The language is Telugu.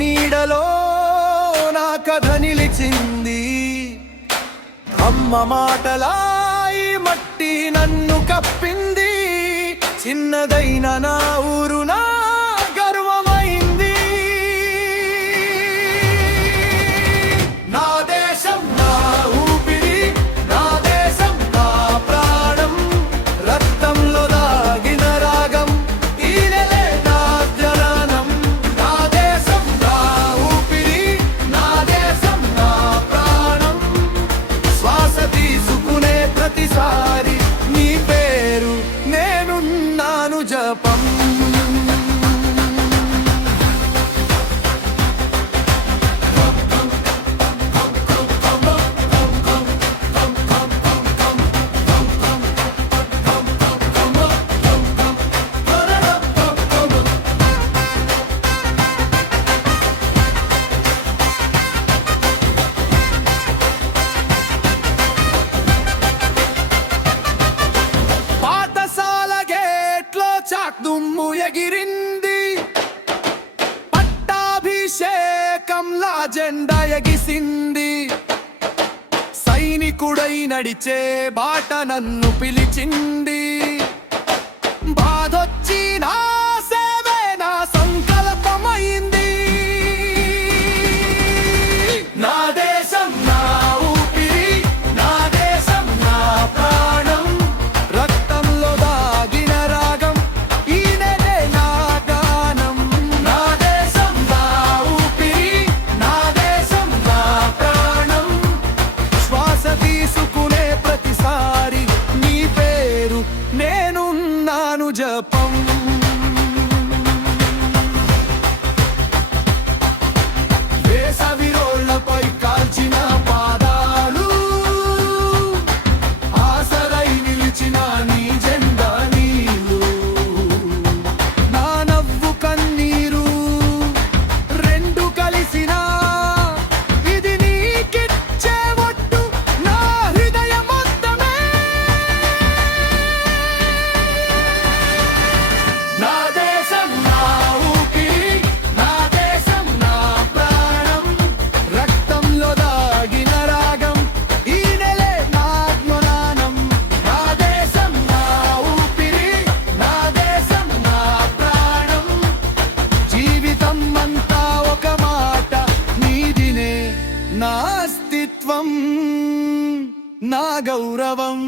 నీడలో నా కథ నిలిచింది. అమ్మ మాటలా ఈ మట్టి నన్ను కప్పింది. చిన్నదైన నా ఊరు నా గర్వమైంది. నా దేశం నా ఊపిరి, నా దేశం నా ప్రాణం, రక్తంలో దాగిన రాగం, ఈ నెలే నా జననం. నా దేశం నా ఊపిరి, నా దేశం నా ప్రాణం, శ్వాస తీసుకునే ప్రతిసారి నీ పేరు నేనున్నాను జపం. దుమ్ము ఎగిరింది, పట్టాభిషేకంలా జెండా ఎగిసింది. సైనికుడై నడిచే బాట నన్ను పిలిచింది. బాధొచ్చి నా సేవే నా సంకల్పమైంది. నా దేశం నా ఊపిరి, నా దేశం నా ప్రాణం, రక్తంలో దాగిన రాగం, ఈ నెలే నా గానం. నా దేశం నా ఊపిరి, నా దేశం నా ప్రాణం, శ్వాస తీసుకునే ప్రతిసారి నీ పేరు నేనున్నాను జపం. వేసవిరోళ్లపై కాల్చిన పాదాలు, ఆసరై నిలిచిన నీ జెండా నీరు. నా నవ్వు కన్నీరు రెండు కలిసినా, ఇది నీకిచ్చే ఒట్టు నా హృదయం మొత్తమే. నా దేశం నా ఊపిరి, నా దేశం నా ప్రాణం, రక్తంలో దాగిన రాగం, ఈ నెలే నా జ్ఞానం. నా దేశం నా ఊపిరి, నా దేశం నా ప్రాణం, జీవితం అంతా ఒక మాట నీదినే. నా అస్తిత్వం నా గౌరవం.